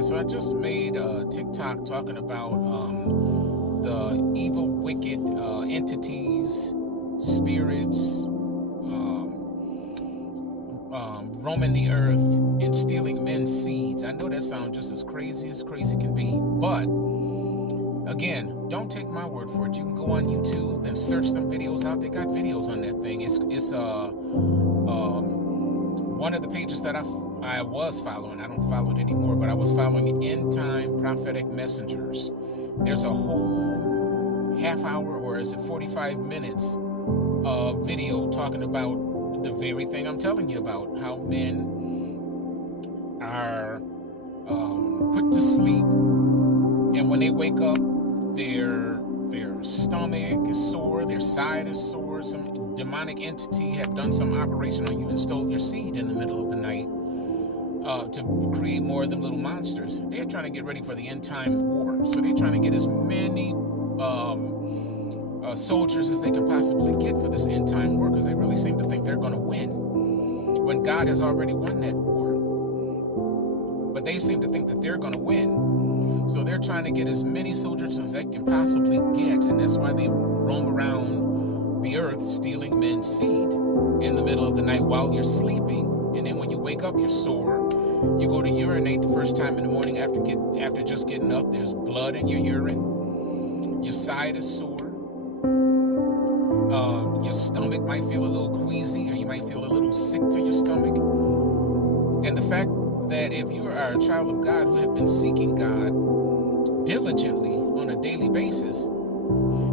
So I just made a TikTok talking about the evil, wicked entities, spirits, roaming the earth and stealing men's seeds. I know that sounds just as crazy can be, but again, don't take my word for it. You can go on YouTube and search them videos out. They got videos on that thing. It's one of the pages that I was following. I don't follow it anymore, but I was following End Time Prophetic Messengers. There's a whole half hour, or is it 45 minutes of video talking about the very thing I'm telling you about, how men are put to sleep, and when they wake up, their stomach is sore, their side is sore, some demonic entity have done some operation on you and stole your seed in the middle of the night to create more of them little monsters. They're trying to get ready for the end time war, so they're trying to get as many soldiers as they can possibly get for this end time war, because they really seem to think they're going to win when God has already won that war. But they seem to think that they're going to win, so they're trying to get as many soldiers as they can possibly get, and that's why they roam around the earth stealing men's seed in the middle of the night while you're sleeping. And then when you wake up, you're sore. You go to urinate the first time in the morning after just getting up, there's blood in your urine. Your side is sore. Your stomach might feel a little queasy, or you might feel a little sick to your stomach. And the fact that if you are a child of God who have been seeking God diligently on a daily basis,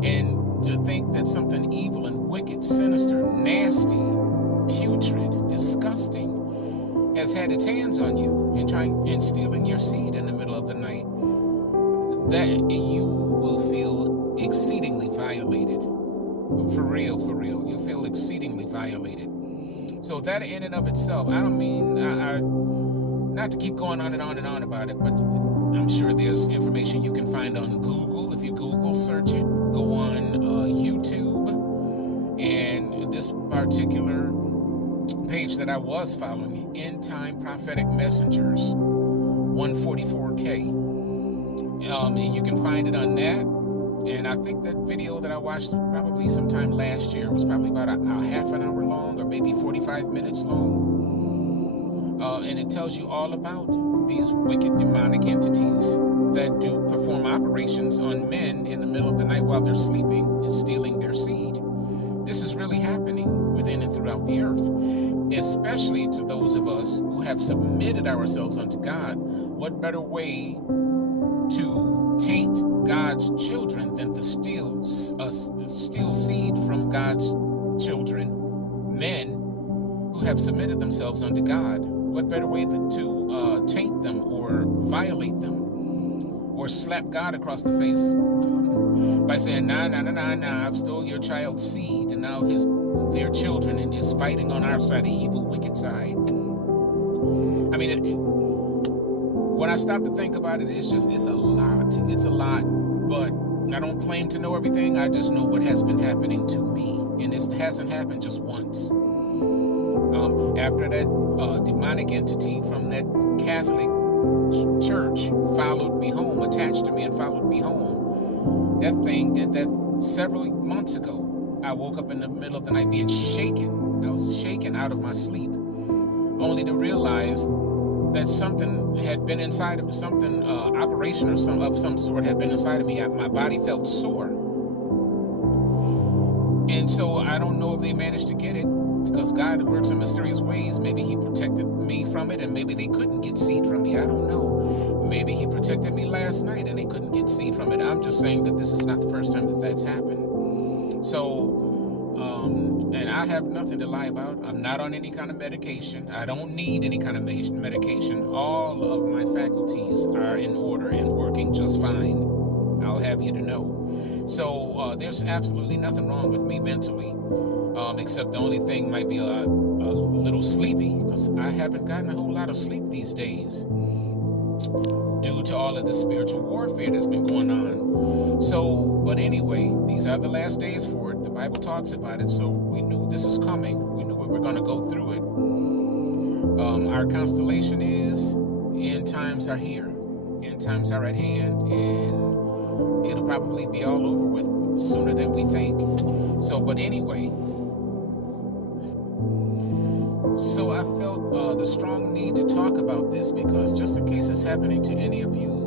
and to think that something evil and wicked, sinister, nasty, putrid, disgusting has had its hands on you and stealing your seed in the middle of the night, that you will feel exceedingly violated. For real. You'll feel exceedingly violated. So that in and of itself, I don't mean, not to keep going on and on about it, but I'm sure there's information you can find on Google. If you Google search it, go on YouTube, and this particular page that I was following, End Time Prophetic Messengers, 144K. And you can find it on that. And I think that video that I watched probably sometime last year was probably about a half an hour long, or maybe 45 minutes long. And it tells you all about these wicked demonic entities that do perform operations on men in the middle of the night while they're sleeping and stealing their seed. This is really happening within and throughout the earth, especially to those of us who have submitted ourselves unto God. What better way to taint God's children than to steal seed from God's children, men who have submitted themselves unto God? What better way to taint them or violate them or slap God across the face by saying, nah, I've stole your child's seed, and now their children and is fighting on our side, the evil, wicked side. I mean, when I stop to think about it, it's a lot, but I don't claim to know everything. I just know what has been happening to me, and this hasn't happened just once. After that demonic entity from that Catholic church followed me home, attached to me and followed me home, that thing did that several months ago. I woke up in the middle of the night being shaken. I was shaken out of my sleep, only to realize that something had been inside of me, something, operation of some sort had been inside of me. My body felt sore. And so I don't know if they managed to get it, because God works in mysterious ways. Maybe he protected me from it, and maybe they couldn't get seed from me. I don't know. Maybe he protected me last night and they couldn't get seed from it. I'm just saying that this is not the first time that that's happened. So, and I have nothing to lie about. I'm not on any kind of medication. I don't need any kind of medication. All of my faculties are in order and working just fine. I'll have you to know. So there's absolutely nothing wrong with me mentally, except the only thing might be a little sleepy, because I haven't gotten a whole lot of sleep these days due to all of the spiritual warfare that's been going on. So, but anyway, these are the last days for it. The Bible talks about it, so we knew this is coming. We knew we were going to go through it. Our constellation is end times are here. end times are at hand, and it'll probably be all over with sooner than we think. So, but anyway, so I felt the strong need to talk about this, because just in case it's happening to any of you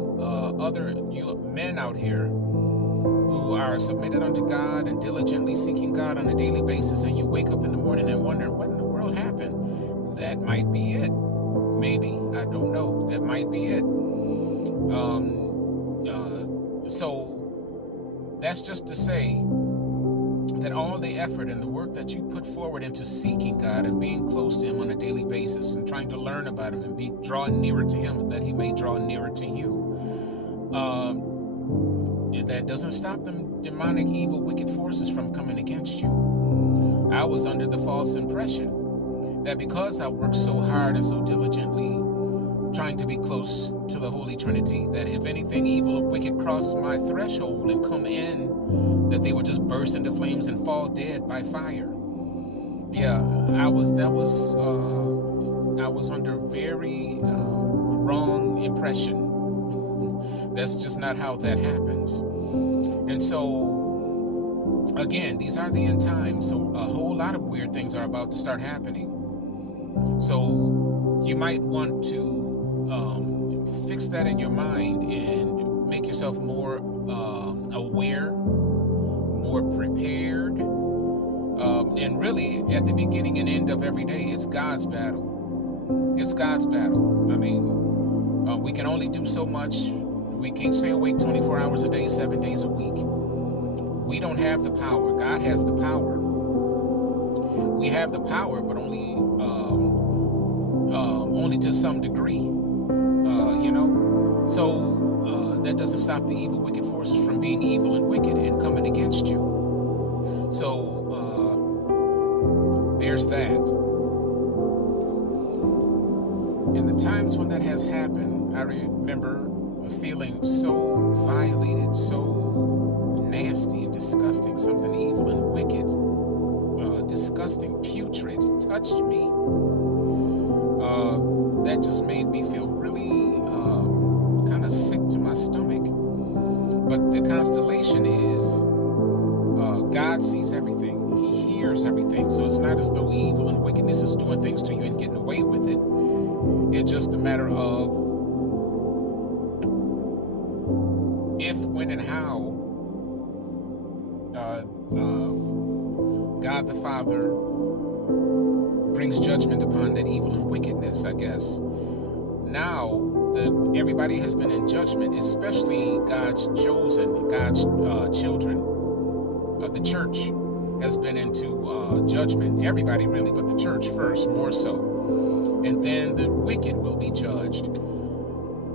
other you men out here who are submitted unto God and diligently seeking God on a daily basis, and you wake up in the morning and wonder what in the world happened, that might be it. Maybe, I don't know, that might be it. So that's just to say that all the effort and the work that you put forward into seeking God and being close to Him on a daily basis and trying to learn about Him and be drawn nearer to Him, that He may draw nearer to you, that doesn't stop them demonic, evil, wicked forces from coming against you. I was under the false impression that because I worked so hard and so diligently trying to be close to the Holy Trinity, that if anything evil or wicked crossed my threshold and come in, that they would just burst into flames and fall dead by fire. Yeah, I was under very wrong impression. That's just not how that happens. And so, again, these are the end times. So a whole lot of weird things are about to start happening. So you might want to fix that in your mind and make yourself more aware, more prepared. And really, at the beginning and end of every day, it's God's battle. It's God's battle. I mean, we can only do so much. We can't stay awake 24 hours a day, 7 days a week. We don't have the power. God has the power. We have the power, but only to some degree. So that doesn't stop the evil, wicked forces from being evil and wicked and coming against you. So there's that. In the times when that has happened, I remember feeling so violated, so nasty and disgusting, something evil and wicked, disgusting, putrid touched me. That just made me feel really kind of sick to my stomach. But the constellation is God sees everything. He hears everything. So it's not as though evil and wickedness is doing things to you and getting away with it. It's just a matter of if, when, and how God the Father brings judgment upon that evil and wickedness, I guess. Now, everybody has been in judgment, especially God's chosen, God's children. The church has been into judgment. Everybody really, but the church first, more so. And then the wicked will be judged.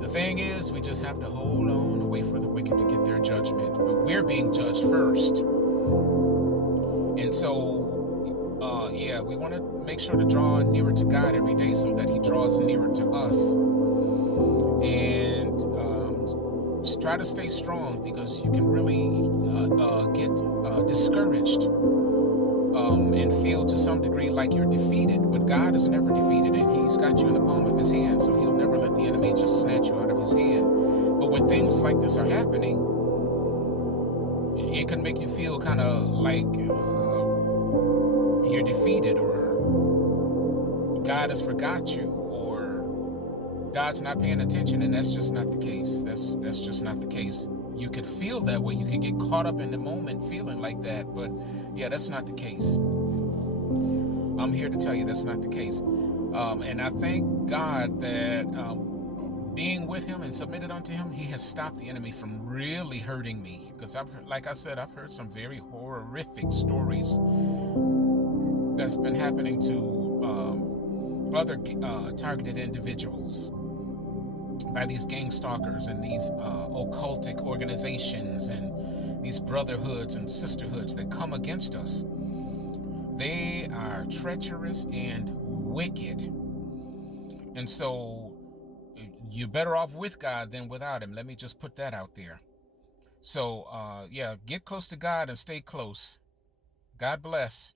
The thing is, we just have to hold on and wait for the wicked to get their judgment. But we're being judged first. And so, we want to make sure to draw nearer to God every day so that He draws nearer to us. And just try to stay strong, because you can really get discouraged and feel to some degree like you're defeated. But God is never defeated, and He's got you in the palm of His hand, so He'll never let the enemy just snatch you out of His hand. But when things like this are happening, it can make you feel kind of like you're defeated, or God has forgot you, or God's not paying attention, and that's just not the case. That's just not the case. You could feel that way. You could get caught up in the moment feeling like that, but yeah, that's not the case. I'm here to tell you that's not the case. And I thank God that being with Him and submitted unto Him, He has stopped the enemy from really hurting me. Because I've heard some very horrific stories that's been happening to other targeted individuals by these gang stalkers and these occultic organizations and these brotherhoods and sisterhoods that come against us. They are treacherous and wicked. And so you're better off with God than without Him. Let me just put that out there. So, get close to God and stay close. God bless.